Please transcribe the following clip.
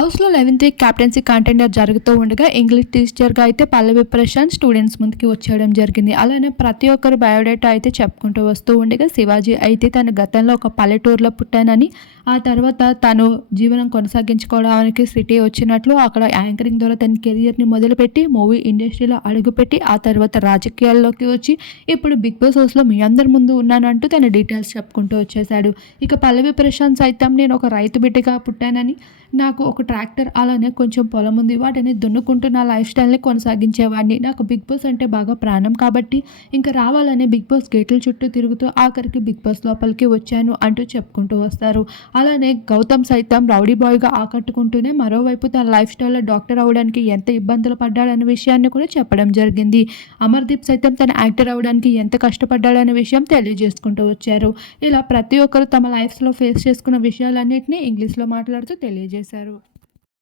హౌస్లో eleventh week captaincy contender జరుగుతూ ఉండగా ఇంగ్లీష్ టీచర్గా అయితే పల్లవి ప్రశాంత్ స్టూడెంట్స్ ముందుకి వచ్చేయడం జరిగింది. అలానే ప్రతి ఒక్కరు బయోడేటా అయితే చెప్పుకుంటూ వస్తూ ఉండగా శివాజీ అయితే తన గతంలో ఒక పల్లెటూరులో పుట్టానని ఆ తర్వాత తను జీవనం కొనసాగించుకోవడానికి సిటీ వచ్చినట్లు అక్కడ యాంకరింగ్ ద్వారా తన కెరియర్ని మొదలుపెట్టి మూవీ ఇండస్ట్రీలో అడుగుపెట్టి ఆ తర్వాత రాజకీయాల్లోకి వచ్చి ఇప్పుడు బిగ్ బాస్ హౌస్లో మీ అందరి ముందు ఉన్నానంటూ తన డీటెయిల్స్ చెప్పుకుంటూ వచ్చేశాడు. ఇక పల్లవి ప్రశాంత్ సైతం నేను ఒక రైతు బిడ్డగా పుట్టానని నాకు ఒక ట్రాక్టర్ అలానే కొంచెం పొలం ఉంది. వాటిని దున్నుకుంటూ నా లైఫ్ స్టైల్ని కొనసాగించేవాడిని. నాకు బిగ్ బాస్ అంటే బాగా ప్రాణం కాబట్టి ఇంకా రావాలని బిగ్ బాస్ గేట్ల చుట్టూ తిరుగుతూ ఆఖరికి బిగ్ బాస్ లోపలికి వచ్చాను అంటూ చెప్పుకుంటూ వస్తారు. అలానే గౌతమ్ సైతం రౌడీ బాయ్గా ఆకట్టుకుంటూనే మరోవైపు తన లైఫ్ స్టైల్లో డాక్టర్ అవడానికి ఎంత ఇబ్బందులు పడ్డాడనే విషయాన్ని కూడా చెప్పడం జరిగింది. అమర్దీప్ సైతం తన యాక్టర్ అవడానికి ఎంత కష్టపడ్డాడనే విషయం తెలియజేసుకుంటూ వచ్చారు. ఇలా ప్రతి ఒక్కరు తమ లైఫ్స్లో ఫేస్ చేసుకున్న విషయాలన్నింటినీ ఇంగ్లీష్లో మాట్లాడుతూ తెలియజేశారు.